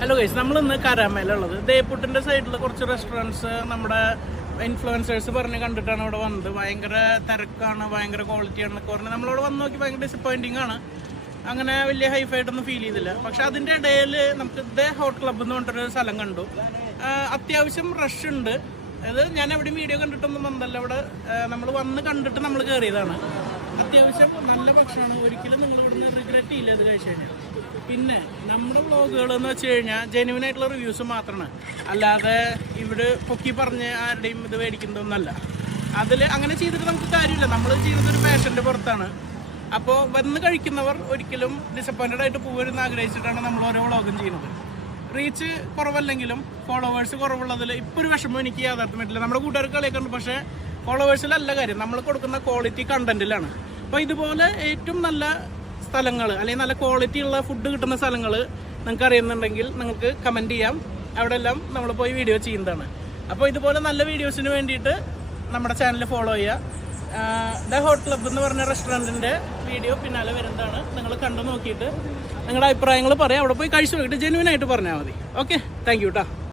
Hello guys, നമ്മളിന്ന് കരാമേലുള്ളത് ദേപ്പുട്ടിൻ്റെ സൈഡിൽ കുറച്ച് റെസ്റ്റോറൻറ്റ്സ് നമ്മുടെ ഇൻഫ്ലുവൻസേഴ്സ് പറഞ്ഞ് കണ്ടിട്ടാണ് അവിടെ വന്നത്. ഭയങ്കര തിരക്കാണ്, ഭയങ്കര ക്വാളിറ്റിയാണെന്നൊക്കെ പറഞ്ഞ് നമ്മളവിടെ വന്ന് നോക്കി ഭയങ്കര ഡിസപ്പോയിൻറ്റിംഗ് ആണ്. അങ്ങനെ വലിയ ഹൈഫായിട്ടൊന്നും ഫീൽ ചെയ്തില്ല. പക്ഷെ അതിൻ്റെ ഇടയിൽ നമുക്ക് ദേ ഹോട്ട് ക്ലബ്ബ് എന്ന് പറഞ്ഞിട്ടൊരു സ്ഥലം കണ്ടു. അത്യാവശ്യം റഷ് ഉണ്ട്. അത് ഞാൻ എവിടെയും വീഡിയോ കണ്ടിട്ടൊന്നും വന്നല്ല, അവിടെ നമ്മൾ വന്ന് കണ്ടിട്ട് നമ്മൾ കയറിയതാണ്. അത്യാവശ്യം നല്ല ഭക്ഷണമാണ്. ഒരിക്കലും നിങ്ങൾ ഇവിടുന്ന് റിഗ്രറ്റ് ചെയ്യില്ല ഇത് കഴിച്ചു കഴിഞ്ഞാൽ. പിന്നെ നമ്മുടെ വ്ളോഗുകൾ എന്ന് വെച്ച് കഴിഞ്ഞാൽ ജെന്യുവൻ ആയിട്ടുള്ള റിവ്യൂസ് മാത്രമാണ്, അല്ലാതെ ഇവിടെ പൊക്കി പറഞ്ഞ് ആരുടെയും ഇത് മേടിക്കുന്നതൊന്നല്ല. അതിൽ അങ്ങനെ ചെയ്തിട്ട് നമുക്ക് കാര്യമില്ല. നമ്മൾ ചെയ്യുന്നത് ഒരു പാഷൻ്റെ പുറത്താണ്. അപ്പോൾ വന്ന് കഴിക്കുന്നവർ ഒരിക്കലും ഡിസപ്പോയിൻറ്റഡ് ആയിട്ട് പോകരുതെന്ന് ആഗ്രഹിച്ചിട്ടാണ് നമ്മൾ ഓരോ വ്ളോഗും ചെയ്യുന്നത്. റീച്ച് കുറവല്ലെങ്കിലും ഫോളോവേഴ്സ് കുറവുള്ളതിൽ ഇപ്പോൾ ഒരു വിഷമം എനിക്ക് യാഥാർത്ഥ്യമായിട്ടില്ല. നമ്മുടെ കൂട്ടുകാർക്ക് കളിയാക്കുന്നുണ്ട്, പക്ഷേ ഫോളോവേഴ്സിലല്ല കാര്യം, നമ്മൾ കൊടുക്കുന്ന ക്വാളിറ്റി കണ്ടന്റിലാണ്. അപ്പോൾ ഇതുപോലെ ഏറ്റവും നല്ല സ്ഥലങ്ങൾ അല്ലെങ്കിൽ നല്ല ക്വാളിറ്റി ഉള്ള ഫുഡ് കിട്ടുന്ന സ്ഥലങ്ങൾ നിങ്ങൾക്ക് അറിയുന്നുണ്ടെങ്കിൽ നിങ്ങൾക്ക് കമൻറ്റ് ചെയ്യാം. അവിടെ എല്ലാം നമ്മൾ പോയി വീഡിയോ ചെയ്യുന്നതാണ്. അപ്പോൾ ഇതുപോലെ നല്ല വീഡിയോസിന് വേണ്ടിയിട്ട് നമ്മുടെ ചാനൽ ഫോളോ ചെയ്യുക. ദ ഹോട്ട് ക്ലബ്ബ് എന്ന് പറഞ്ഞ റെസ്റ്റോറൻറ്റിൻ്റെ വീഡിയോ പിന്നാലെ വരുന്നതാണ്. നിങ്ങൾ കണ്ടു നോക്കിയിട്ട് നിങ്ങളുടെ അഭിപ്രായങ്ങൾ പറയാം. അവിടെ പോയി കഴിച്ചു നോക്കിയിട്ട് ജെന്യുവൻ ആയിട്ട് പറഞ്ഞാൽ മതി. ഓക്കെ, താങ്ക് യു കേട്ടോ.